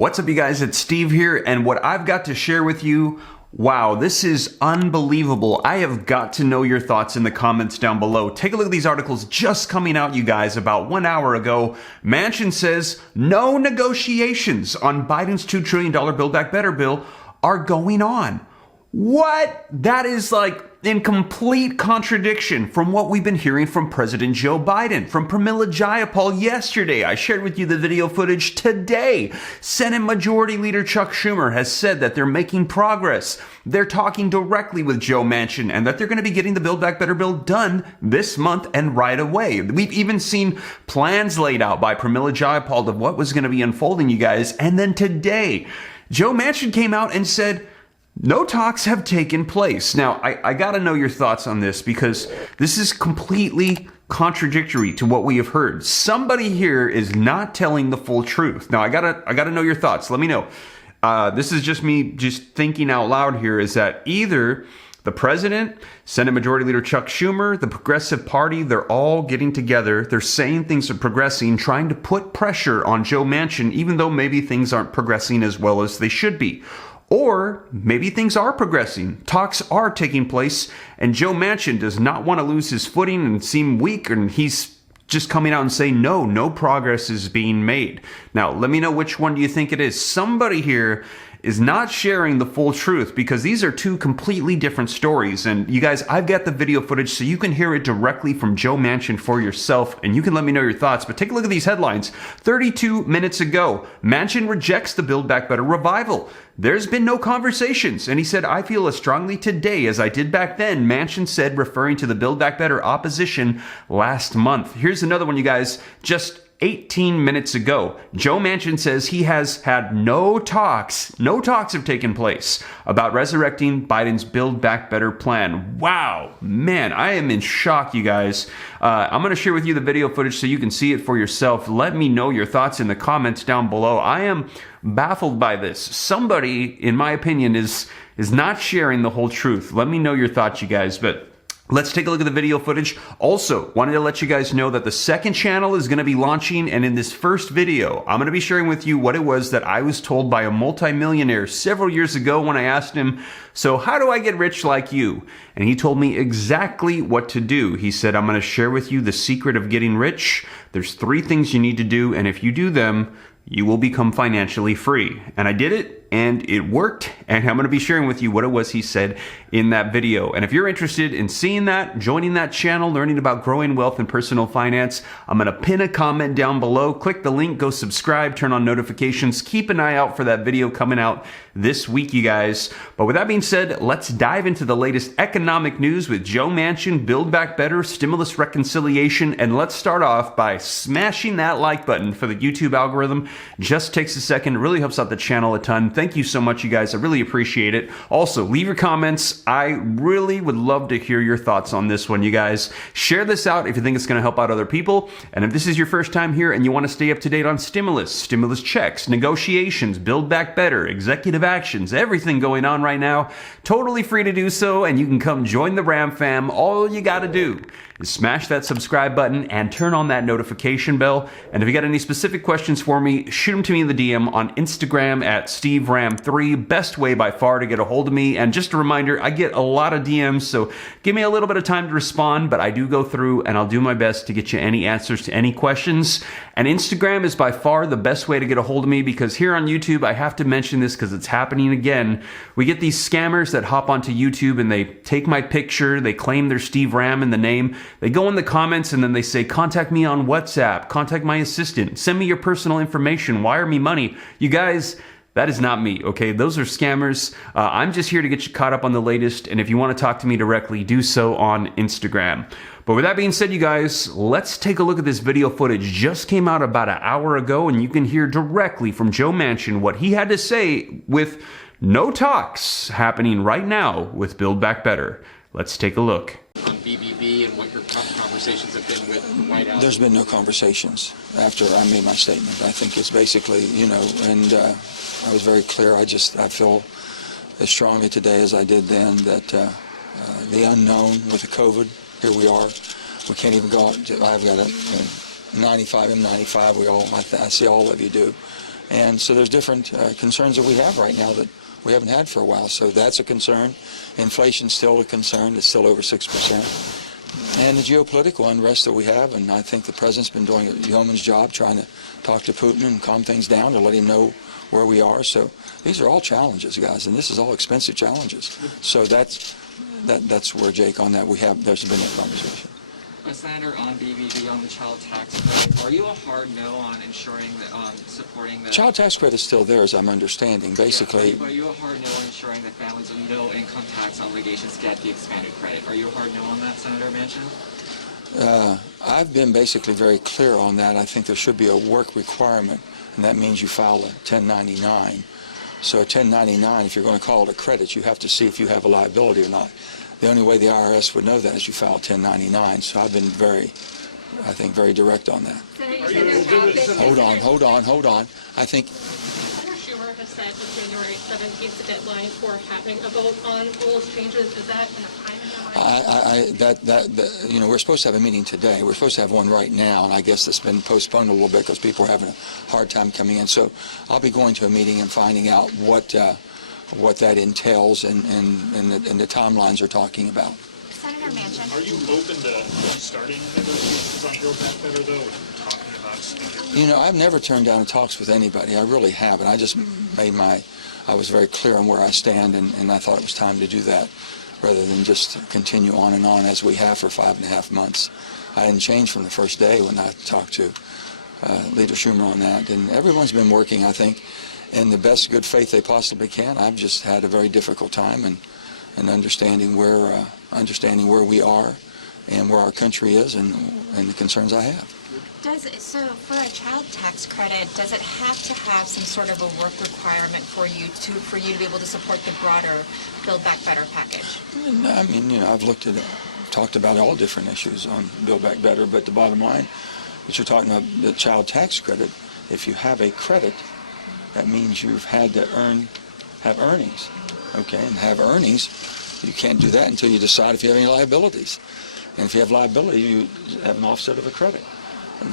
What's up, you guys? It's Steve here, and what I've got to share with you, wow, this is unbelievable. I have got to know your thoughts in the comments down below. Take a look at these articles just coming out, you guys, about 1 hour ago. Manchin says no negotiations on Biden's $2 trillion Build Back Better bill are going on. What? That is like in complete contradiction from what we've been hearing from President Joe Biden, from Pramila Jayapal yesterday. I shared with you the video footage today. Senate Majority Leader Chuck Schumer has said that they're making progress. They're talking directly with Joe Manchin and that they're going to be getting the Build Back Better bill done this month and right away. We've even seen plans laid out by Pramila Jayapal of what was going to be unfolding, you guys. And then today, Joe Manchin came out and said, no talks have taken place. Now, I got to know your thoughts on this because this is completely contradictory to what we have heard. Somebody here is not telling the full truth. Now, I gotta know your thoughts. Let me know. This is just me just thinking out loud here, is that either the president, Senate Majority Leader Chuck Schumer, the Progressive Party, they're all getting together. They're saying things are progressing, trying to put pressure on Joe Manchin, even though maybe things aren't progressing as well as they should be. Or maybe things are progressing, talks are taking place, and Joe Manchin does not want to lose his footing and seem weak, and he's just coming out and saying, no progress is being made. Now, let me know which one do you think it is. Somebody here is not sharing the full truth because these are two completely different stories. And you guys, I've got the video footage so you can hear it directly from Joe Manchin for yourself, and you can let me know your thoughts. But take a look at these headlines. 32 minutes ago, Manchin rejects the Build Back Better revival. There's been no conversations. And he said, I feel as strongly today as I did back then, Manchin said, referring to the Build Back Better opposition last month. Here's another one, you guys. Just 18 minutes ago, Joe Manchin says he has had no talks have taken place about resurrecting Biden's Build Back Better plan. Wow, man, I am in shock, you guys. I'm going to share with you the video footage so you can see it for yourself. Let me know your thoughts in the comments down below. I am baffled by this. Somebody, in my opinion, is not sharing the whole truth. Let me know your thoughts, you guys, but let's take a look at the video footage. Also, wanted to let you guys know that the second channel is going to be launching, and in this first video, I'm going to be sharing with you what it was that I was told by a multimillionaire several years ago when I asked him, so how do I get rich like you? And he told me exactly what to do. He said, I'm going to share with you the secret of getting rich. There's 3 things you need to do, and if you do them, you will become financially free. And I did it, and it worked, and I'm going to be sharing with you what it was he said in that video. And if you're interested in seeing that, joining that channel, learning about growing wealth and personal finance, I'm going to pin a comment down below. Click the link, go subscribe, turn on notifications. Keep an eye out for that video coming out this week, you guys. But with that being said, let's dive into the latest economic news with Joe Manchin, Build Back Better, stimulus reconciliation, and let's start off by smashing that like button for the YouTube algorithm. Just takes a second, really helps out the channel a ton. Thank you so much, you guys. I really appreciate it. Also, leave your comments. I really would love to hear your thoughts on this one, you guys. Share this out if you think it's going to help out other people. And if this is your first time here and you want to stay up to date on stimulus checks, negotiations, Build Back Better, executive actions, everything going on right now, totally free to do so, and you can come join the Ram Fam. All you got to do is smash that subscribe button and turn on that notification bell. And if you got any specific questions for me, shoot them to me in the DM on Instagram at SteveRam3. Best way by far to get a hold of me. And just a reminder, I get a lot of DMs, so give me a little bit of time to respond, but I do go through and I'll do my best to get you any answers to any questions. And Instagram is by far the best way to get a hold of me, because here on YouTube, I have to mention this because it's happening again. We get these scammers that hop onto YouTube and they take my picture, they claim they're Steve Ram in the name. They go in the comments and then they say, contact me on WhatsApp, contact my assistant, send me your personal information, wire me money. You guys, that is not me, okay? Those are scammers. I'm just here to get you caught up on the latest, and if you want to talk to me directly, do so on Instagram. But with that being said, you guys, let's take a look at this video footage. Just came out about an hour ago, and you can hear directly from Joe Manchin what he had to say with no talks happening right now with Build Back Better. Let's take a look. On BBB and what your conversations have been with the White House? There's been no conversations after I made my statement. I think it's basically, and I was very clear. I feel as strongly today as I did then that the unknown with the COVID, here we are. We can't even go out. I've got a 95 M95. I see all of you do. And so there's different concerns that we have right now that we haven't had for a while. So that's a concern. Inflation's still a concern. It's still over 6%. And the geopolitical unrest that we have, and I think the president's been doing a yeoman's job trying to talk to Putin and calm things down to let him know where we are. So these are all challenges, guys, and this is all expensive challenges. So that's where, Jake, on that there's been a conversation. Senator, on BBB, on the child tax credit, are you a hard no on ensuring that supporting the Child tax credit is still there, as I'm understanding. Basically, are you a hard no on ensuring that families with no income tax obligations get the expanded credit? Are you a hard no on that, Senator Manchin? I've been basically very clear on that. I think there should be a work requirement, and that means you file a 1099. So a 1099, if you're going to call it a credit, you have to see if you have a liability or not. The only way the IRS would know that is you file 1099. So I've been very direct on that. Hold on. I think Senator Schumer has said that January 17th is the deadline for having a vote on rules changes. Is that enough time in your mind? we're supposed to have a meeting today. We're supposed to have one right now, and I guess it's been postponed a little bit because people are having a hard time coming in. So I'll be going to a meeting and finding out what that entails and the timelines are talking about. Senator Manchin. Are you open to starting negotiations on Build Back Better, though, and talking about speaking? I've never turned down talks with anybody. I really haven't. I just I was very clear on where I stand, and I thought it was time to do that rather than just continue on and on as we have for 5.5 months. I didn't change from the first day when I talked to Leader Schumer on that, and everyone's been working, I think, in the best good faith they possibly can. I've just had a very difficult time and understanding where we are and where our country is and the concerns I have. So for a child tax credit, does it have to have some sort of a work requirement for you to be able to support the broader Build Back Better package? I mean, I've talked about all different issues on Build Back Better, but the bottom line that you're talking about, the child tax credit, if you have a credit, that means you've had to have earnings, okay? And have earnings, you can't do that until you decide if you have any liabilities. And if you have liability, you have an offset of a credit.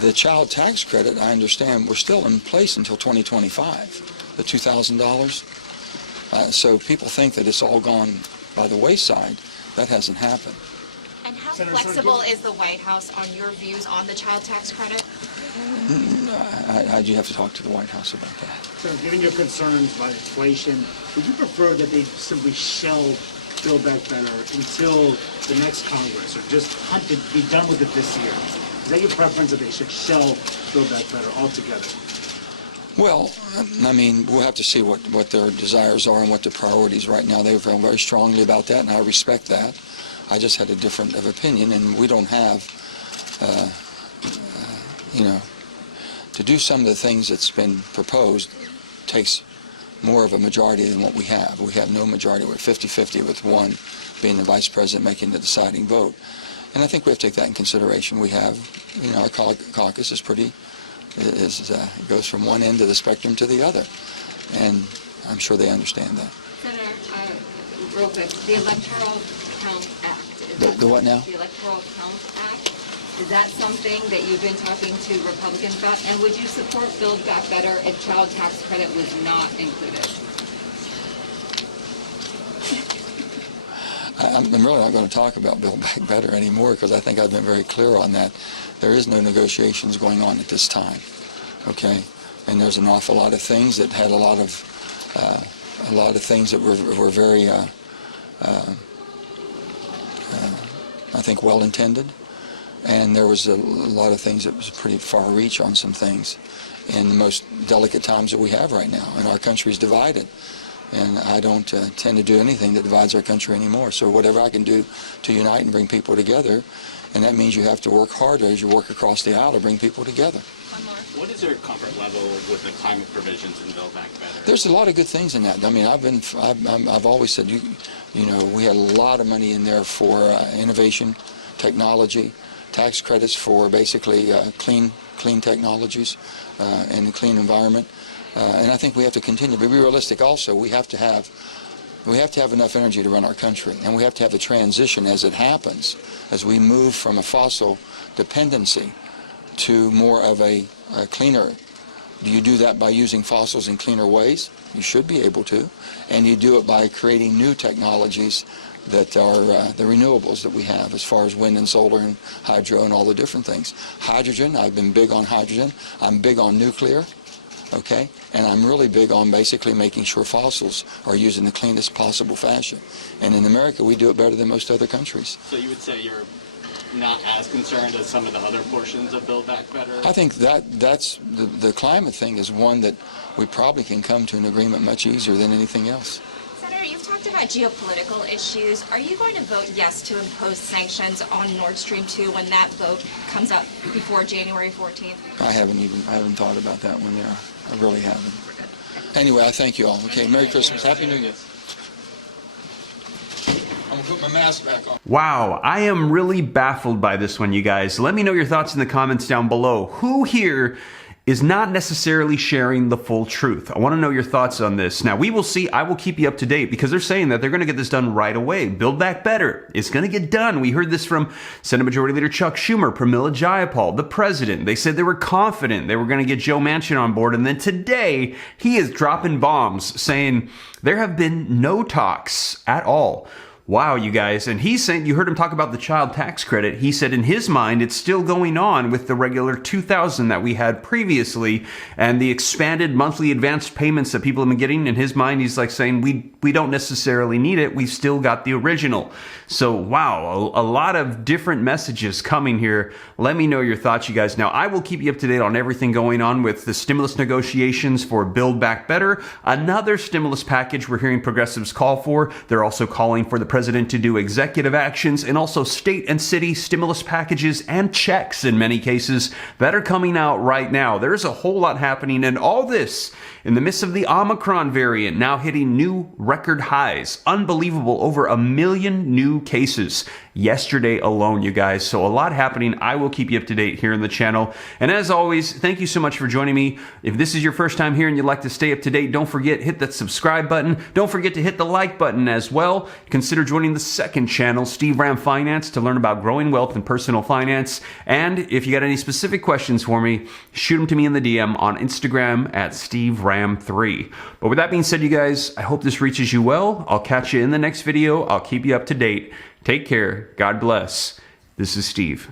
The child tax credit, I understand, we're still in place until 2025, the $2,000. So people think that it's all gone by the wayside. That hasn't happened. And how flexible is the White House on your views on the child tax credit? You have to talk to the White House about that. So, given your concerns about inflation, would you prefer that they simply shelve Build Back Better until the next Congress, or just be done with it this year? Is that your preference, that they should shelve Build Back Better altogether? Well, I mean, we'll have to see what their desires are and what their priorities right now. They feel very strongly about that, and I respect that. I just had a different of opinion, and we don't have, to do some of the things that's been proposed takes more of a majority than what we have. We have no majority. We're 50-50 with one being the vice president making the deciding vote. And I think we have to take that in consideration. We have, our caucus is it goes from one end of the spectrum to the other. And I'm sure they understand that. Senator, real quick, the Electoral Count Act. The what now? The Electoral Count Act. Is that something that you've been talking to Republicans about? And would you support Build Back Better if child tax credit was not included? I'm really not going to talk about Build Back Better anymore because I think I've been very clear on that. There is no negotiations going on at this time, okay? And there's an awful lot of things that had a lot of things that were very, I think, well intended. And there was a lot of things that was pretty far reach on some things in the most delicate times that we have right now. And our country is divided. And I don't tend to do anything that divides our country anymore. So whatever I can do to unite and bring people together, and that means you have to work harder as you work across the aisle to bring people together. What is your comfort level with the climate provisions in Build Back Better? There's a lot of good things in that. I mean, I've always said, we had a lot of money in there for innovation, technology, tax credits for basically clean technologies and a clean environment. And I think we have to continue. But be realistic also. We have to have enough energy to run our country. And we have to have the transition as it happens, as we move from a fossil dependency to more of a cleaner Do you do that by using fossils in cleaner ways? You should be able to. And you do it by creating new technologies that are the renewables that we have as far as wind and solar and hydro and all the different things. Hydrogen, I've been big on hydrogen. I'm big on nuclear, okay? And I'm really big on basically making sure fossils are used in the cleanest possible fashion. And in America, we do it better than most other countries. So you would say you're not as concerned as some of the other portions of Build Back Better? I think that's the climate thing is one that we probably can come to an agreement much easier than anything else. Senator, you've talked about geopolitical issues. Are you going to vote yes to impose sanctions on Nord Stream 2 when that vote comes up before January 14th? I haven't thought about that one there. I really haven't. Anyway, I thank you all. Okay, Merry Christmas. Happy New Year. I'm gonna put my mask back on. Wow, I am really baffled by this one, you guys. Let me know your thoughts in the comments down below. Who here is not necessarily sharing the full truth? I want to know your thoughts on this. Now, we will see. I will keep you up to date because they're saying that they're going to get this done right away. Build Back Better is going to get done. We heard this from Senate Majority Leader Chuck Schumer, Pramila Jayapal, the president. They said they were confident they were going to get Joe Manchin on board. And then today, he is dropping bombs saying there have been no talks at all. Wow, you guys. And he's saying, you heard him talk about the child tax credit. He said in his mind, it's still going on with the regular $2,000 that we had previously and the expanded monthly advanced payments that people have been getting. In his mind, he's like saying, we don't necessarily need it. We've still got the original. So, wow, a lot of different messages coming here. Let me know your thoughts, you guys. Now, I will keep you up to date on everything going on with the stimulus negotiations for Build Back Better. Another stimulus package we're hearing progressives call for. They're also calling for the president to do executive actions and also state and city stimulus packages and checks in many cases that are coming out right now. There's a whole lot happening, and all this in the midst of the Omicron variant now hitting new record highs. Unbelievable, over 1 million new cases yesterday alone, you guys. So a lot happening. I will keep you up to date here in the channel. And as always, thank you so much for joining me. If this is your first time here and you'd like to stay up to date, don't forget, hit that subscribe button. Don't forget to hit the like button as well. Consider joining the second channel, Steve Ram Finance, to learn about growing wealth and personal finance. And if you got any specific questions for me, shoot them to me in the DM on Instagram at SteveRam3. But with that being said, you guys, I hope this reaches you well. I'll catch you in the next video. I'll keep you up to date. Take care. God bless. This is Steve.